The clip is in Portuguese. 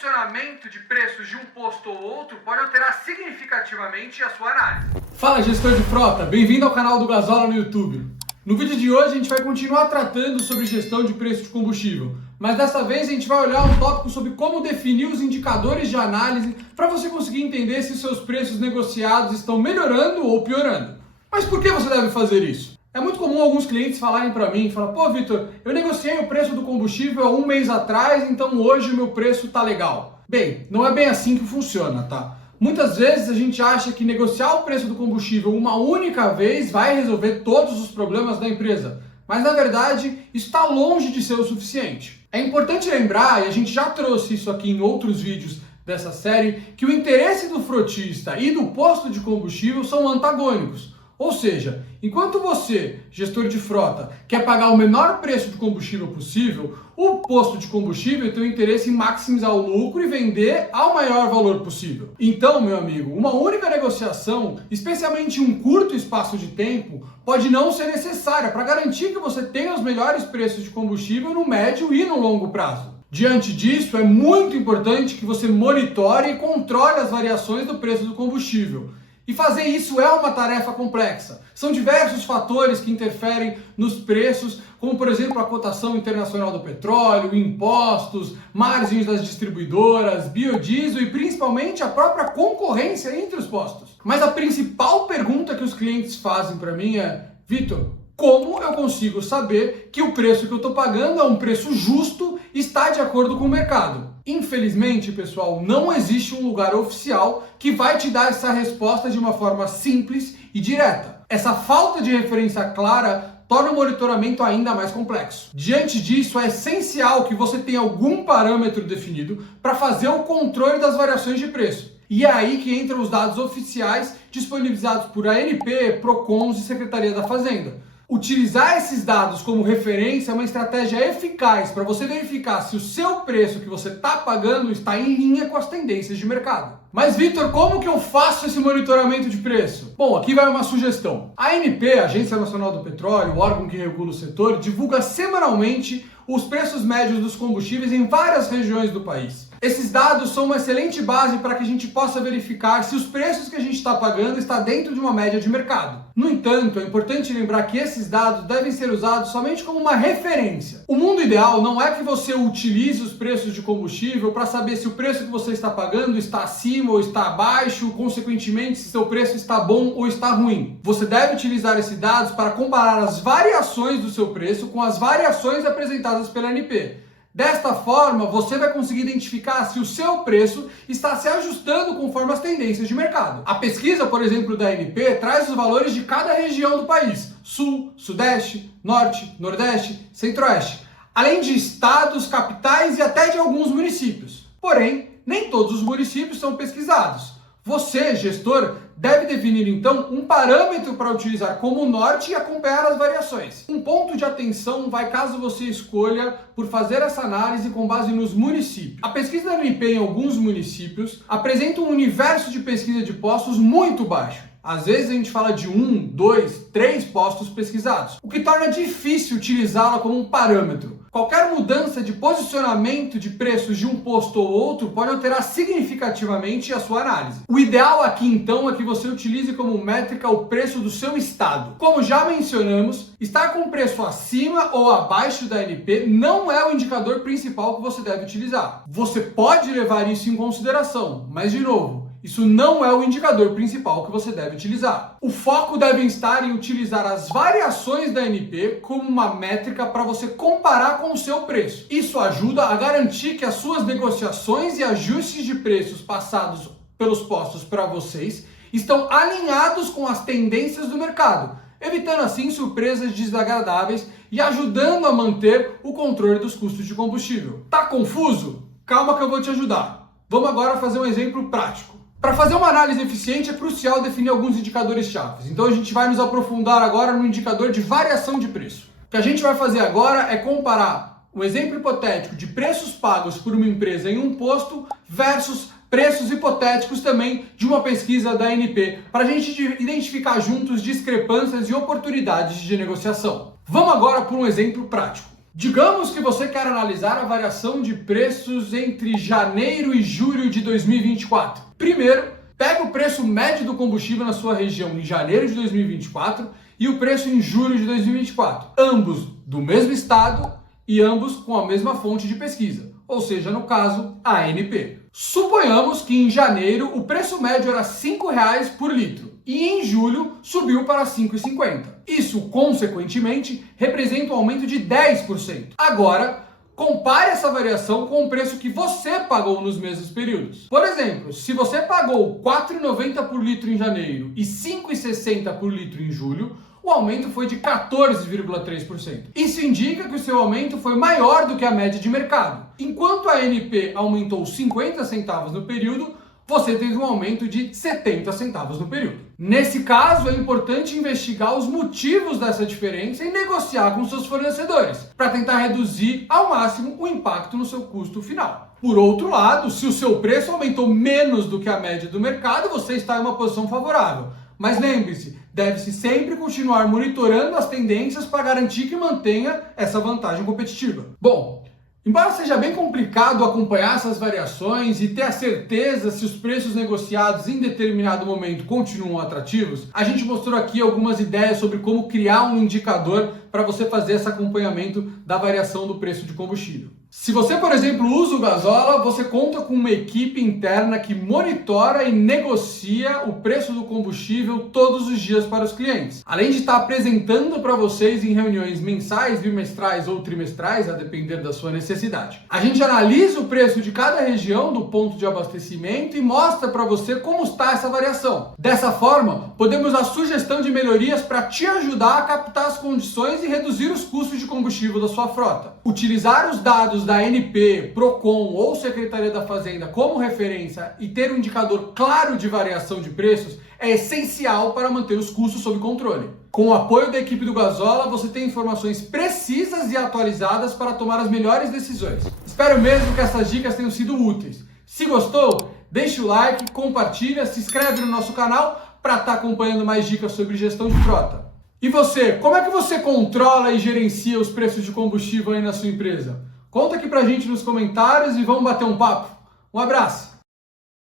posicionamento de preços de um posto ou outro pode alterar significativamente a sua análise. Fala, gestor de frota! Bem-vindo ao canal do Gasola no YouTube. No vídeo de hoje a gente vai continuar tratando sobre gestão de preço de combustível, mas dessa vez a gente vai olhar um tópico sobre como definir os indicadores de análise para você conseguir entender se seus preços negociados estão melhorando ou piorando. Mas por que você deve fazer isso? É muito comum alguns clientes falarem para mim, pô, Vitor, eu negociei o preço do combustível há um mês atrás, então hoje o meu preço tá legal. Bem, não é bem assim que funciona, tá? Muitas vezes a gente acha que negociar o preço do combustível uma única vez vai resolver todos os problemas da empresa, mas na verdade isso está longe de ser o suficiente. É importante lembrar, e a gente já trouxe isso aqui em outros vídeos dessa série, que o interesse do frotista e do posto de combustível são antagônicos. Ou seja, enquanto você, gestor de frota, quer pagar o menor preço de combustível possível, o posto de combustível tem o interesse em maximizar o lucro e vender ao maior valor possível. Então, meu amigo, uma única negociação, especialmente em um curto espaço de tempo, pode não ser necessária para garantir que você tenha os melhores preços de combustível no médio e no longo prazo. Diante disso, é muito importante que você monitore e controle as variações do preço do combustível. E fazer isso é uma tarefa complexa. São diversos fatores que interferem nos preços, como por exemplo a cotação internacional do petróleo, impostos, margens das distribuidoras, biodiesel e principalmente a própria concorrência entre os postos. Mas a principal pergunta que os clientes fazem para mim é: Vitor, como eu consigo saber que o preço que eu estou pagando é um preço justo e está de acordo com o mercado? Infelizmente, pessoal, não existe um lugar oficial que vai te dar essa resposta de uma forma simples e direta. Essa falta de referência clara torna o monitoramento ainda mais complexo. Diante disso, é essencial que você tenha algum parâmetro definido para fazer o controle das variações de preço. E é aí que entram os dados oficiais disponibilizados por ANP, Procons e Secretaria da Fazenda. Utilizar esses dados como referência é uma estratégia eficaz para você verificar se o seu preço que você está pagando está em linha com as tendências de mercado. Mas, Vitor, como que eu faço esse monitoramento de preço? Bom, aqui vai uma sugestão. A ANP, Agência Nacional do Petróleo, o órgão que regula o setor, divulga semanalmente os preços médios dos combustíveis em várias regiões do país. Esses dados são uma excelente base para que a gente possa verificar se os preços que a gente está pagando estão dentro de uma média de mercado. No entanto, é importante lembrar que esses dados devem ser usados somente como uma referência. O mundo ideal não é que você utilize os preços de combustível para saber se o preço que você está pagando está acima ou está abaixo, consequentemente se seu preço está bom ou está ruim. Você deve utilizar esses dados para comparar as variações do seu preço com as variações apresentadas pela ANP. Desta forma, você vai conseguir identificar se o seu preço está se ajustando conforme as tendências de mercado. A pesquisa, por exemplo, da ANP traz os valores de cada região do país: Sul, Sudeste, Norte, Nordeste, Centro-Oeste, além de estados, capitais e até de alguns municípios. Porém, nem todos os municípios são pesquisados. Você, gestor, deve definir então um parâmetro para utilizar como norte e acompanhar as variações. Um ponto de atenção vai caso você escolha por fazer essa análise com base nos municípios. A pesquisa da ANP em alguns municípios apresenta um universo de pesquisa de postos muito baixo. Às vezes a gente fala de 1, 2, 3 postos pesquisados, o que torna difícil utilizá-la como um parâmetro. Qualquer mudança de posicionamento de preços de um posto ou outro pode alterar significativamente a sua análise. O ideal aqui então é que você utilize como métrica o preço do seu estado. Como já mencionamos, estar com preço acima ou abaixo da ANP não é o indicador principal que você deve utilizar. Você pode levar isso em consideração, mas de novo, isso não é o indicador principal que você deve utilizar. O foco deve estar em utilizar as variações da ANP como uma métrica para você comparar com o seu preço. Isso ajuda a garantir que as suas negociações e ajustes de preços passados pelos postos para vocês estão alinhados com as tendências do mercado, evitando assim surpresas desagradáveis e ajudando a manter o controle dos custos de combustível. Tá confuso? Calma que eu vou te ajudar. Vamos agora fazer um exemplo prático. Para fazer uma análise eficiente é crucial definir alguns indicadores-chave. Então a gente vai nos aprofundar agora no indicador de variação de preço. O que a gente vai fazer agora é comparar um exemplo hipotético de preços pagos por uma empresa em um posto versus preços hipotéticos também de uma pesquisa da ANP, para a gente identificar juntos discrepâncias e oportunidades de negociação. Vamos agora por um exemplo prático. Digamos que você quer analisar a variação de preços entre janeiro e julho de 2024. Primeiro, pega o preço médio do combustível na sua região em janeiro de 2024 e o preço em julho de 2024. Ambos do mesmo estado e ambos com a mesma fonte de pesquisa, ou seja, no caso, a ANP. Suponhamos que em janeiro o preço médio era R$ 5,00 por litro e em julho subiu para R$ 5,50. Isso, consequentemente, representa um aumento de 10%. Agora, compare essa variação com o preço que você pagou nos mesmos períodos. Por exemplo, se você pagou R$ 4,90 por litro em janeiro e R$ 5,60 por litro em julho, o aumento foi de 14,3%. Isso indica que o seu aumento foi maior do que a média de mercado. Enquanto a ANP aumentou 50 centavos no período, você teve um aumento de 70 centavos no período. Nesse caso, é importante investigar os motivos dessa diferença e negociar com seus fornecedores, para tentar reduzir ao máximo o impacto no seu custo final. Por outro lado, se o seu preço aumentou menos do que a média do mercado, você está em uma posição favorável. Mas lembre-se, deve-se sempre continuar monitorando as tendências para garantir que mantenha essa vantagem competitiva. Bom, embora seja bem complicado acompanhar essas variações e ter a certeza se os preços negociados em determinado momento continuam atrativos, a gente mostrou aqui algumas ideias sobre como criar um indicador para você fazer esse acompanhamento da variação do preço de combustível. Se você, por exemplo, usa o Gasola, você conta com uma equipe interna que monitora e negocia o preço do combustível todos os dias para os clientes. Além de estar apresentando para vocês em reuniões mensais, bimestrais ou trimestrais, a depender da sua necessidade. A gente analisa o preço de cada região do ponto de abastecimento e mostra para você como está essa variação. Dessa forma, podemos dar sugestão de melhorias para te ajudar a captar as condições e reduzir os custos de combustível da sua frota. Utilizar os dados da ANP, Procon ou Secretaria da Fazenda como referência e ter um indicador claro de variação de preços é essencial para manter os custos sob controle. Com o apoio da equipe do Gasola, você tem informações precisas e atualizadas para tomar as melhores decisões. Espero mesmo que essas dicas tenham sido úteis. Se gostou, deixe o like, compartilha, se inscreve no nosso canal para estar acompanhando mais dicas sobre gestão de frota. E você, como é que você controla e gerencia os preços de combustível aí na sua empresa? Conta aqui pra gente nos comentários e vamos bater um papo. Um abraço!